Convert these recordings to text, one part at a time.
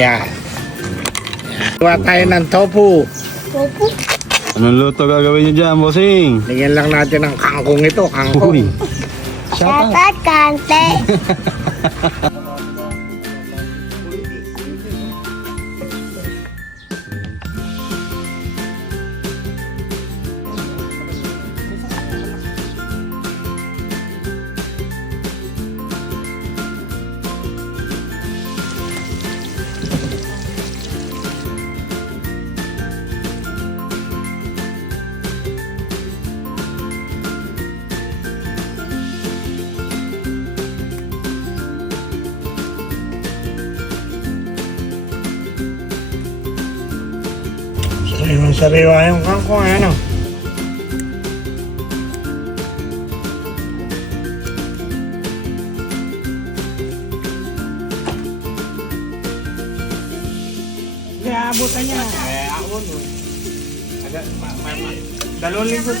Yan. Gawa tayo ng tofu. Tofu? Anong luto gagawin niyo dyan, bossing? Lagyan lang natin ng kangkong ito. Kangkong. Uy. Dapat kante. Sariwa yung kangkong. Ano? Hindi, aabutan niya. Ako nun. Dalawang linggo.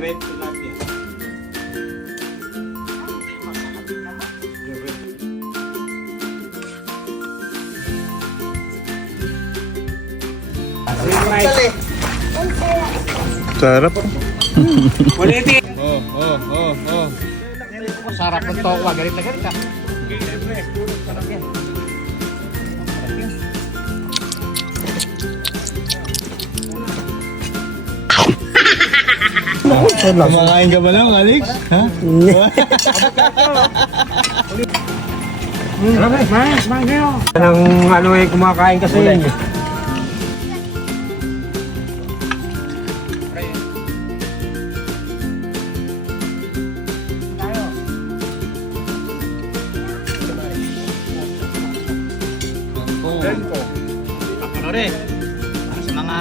Red tilapia. Sarap. Ulitin. Oh. Sarap ng tokwa. Galit na galit ah. Sarap yan. Kumakain ka ba lang, Alex? Ha? Mang kayo. Anong ano eh, kumakain kasi yun. Ano rin? Para sa mga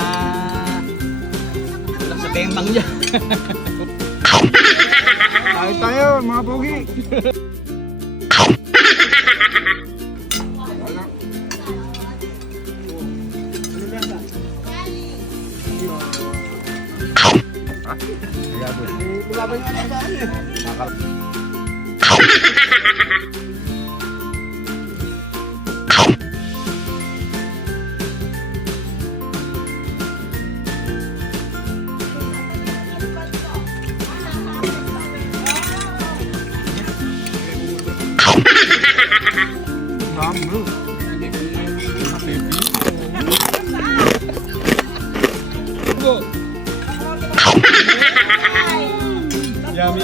walang sa bembang dyan. Tayo tayo, mga pogi. Yummy.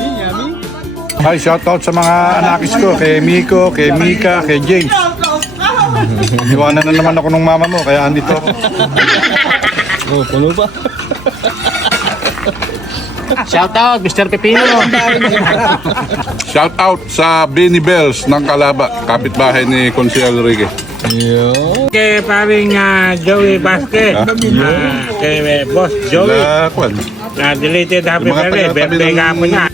Hi, shoutout sa mga anakis ko, kay Miko, kay Mika, kay James. Iwanan na naman ako ng mama mo, kaya andito ako. Oh, puno pa. Shout out, Mr. Pepino. Shoutout sa Benny Bells ng Calaba, kapitbahay ni Consiel Enrique. Yo. Kay paring Joey Basket. Kay Boss Joey. Lakwan. Na-deleted happy Yung mga birthday. taga-tabi Birthday ng- ka mo niya.